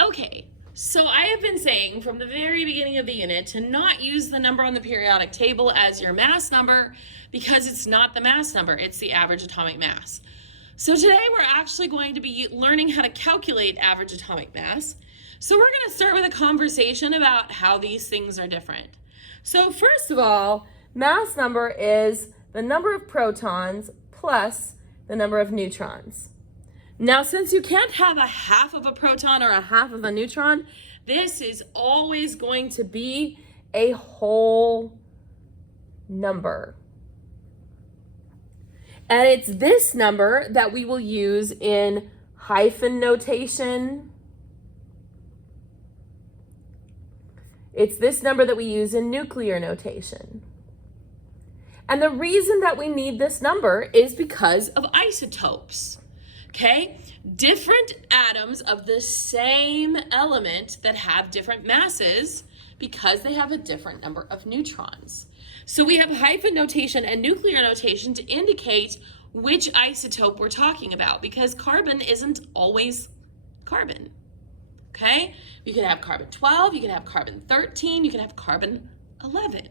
Okay, so I have been saying from the very beginning of the unit to not use the number on the periodic table as your mass number because it's not the mass number, it's the average atomic mass. So today we're actually going to be learning how to calculate average atomic mass. So we're going to start with a conversation about how these things are different. So first of all, mass number is the number of protons plus the number of neutrons. Now, since you can't have a half of a proton or a half of a neutron, this is always going to be a whole number. And it's this number that we will use in hyphen notation. It's this number that we use in nuclear notation. And the reason that we need this number is because of isotopes. Okay, different atoms of the same element that have different masses because they have a different number of neutrons. So we have hyphen notation and nuclear notation to indicate which isotope we're talking about because carbon isn't always carbon. Okay, you can have carbon 12, you can have carbon 13, you can have carbon 11.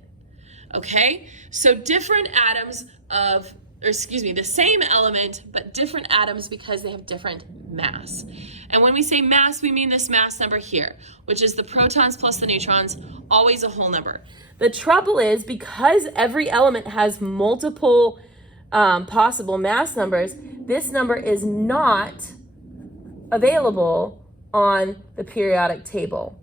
Okay, so different atoms of the same element, but different atoms because they have different mass. And when we say mass, we mean this mass number here, which is the protons plus the neutrons, always a whole number. The trouble is because every element has multiple possible mass numbers, this number is not available on the periodic table.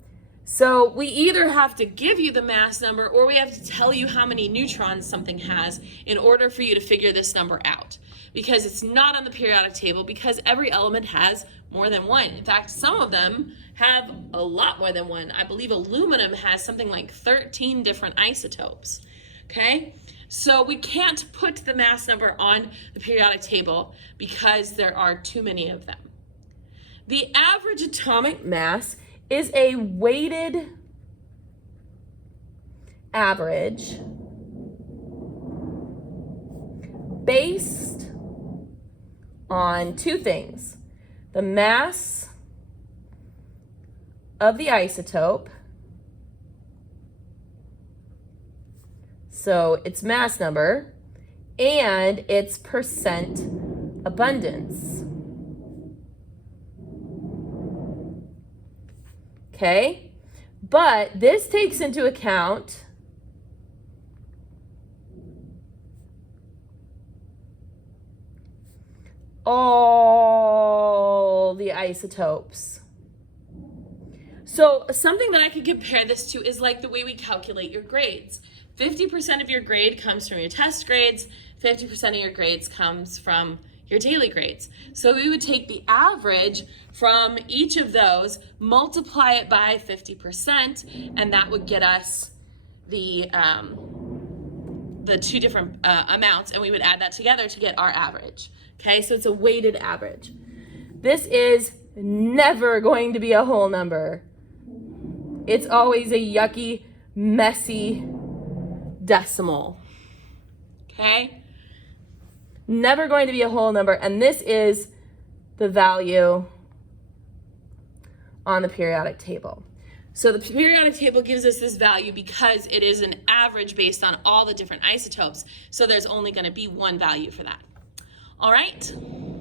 So we either have to give you the mass number or we have to tell you how many neutrons something has in order for you to figure this number out. Because it's not on the periodic table because every element has more than one. In fact, some of them have a lot more than one. I believe aluminum has something like 13 different isotopes. Okay? So we can't put the mass number on the periodic table because there are too many of them. The average atomic mass is a weighted average based on two things: the mass of the isotope, so its mass number, and its percent abundance. Okay, but this takes into account all the isotopes. So something that I could compare this to is like the way we calculate your grades. 50% of your grade comes from your test grades, 50% of your grades comes from your daily grades. So we would take the average from each of those, multiply it by 50%, and that would get us the two different amounts, and we would add that together to get our average. Okay, so it's a weighted average. This is never going to be a whole number. It's always a yucky, messy decimal. Okay? Never going to be a whole number, and this is the value on the periodic table. So the periodic table gives us this value because it is an average based on all the different isotopes, so there's only going to be one value for that. All right?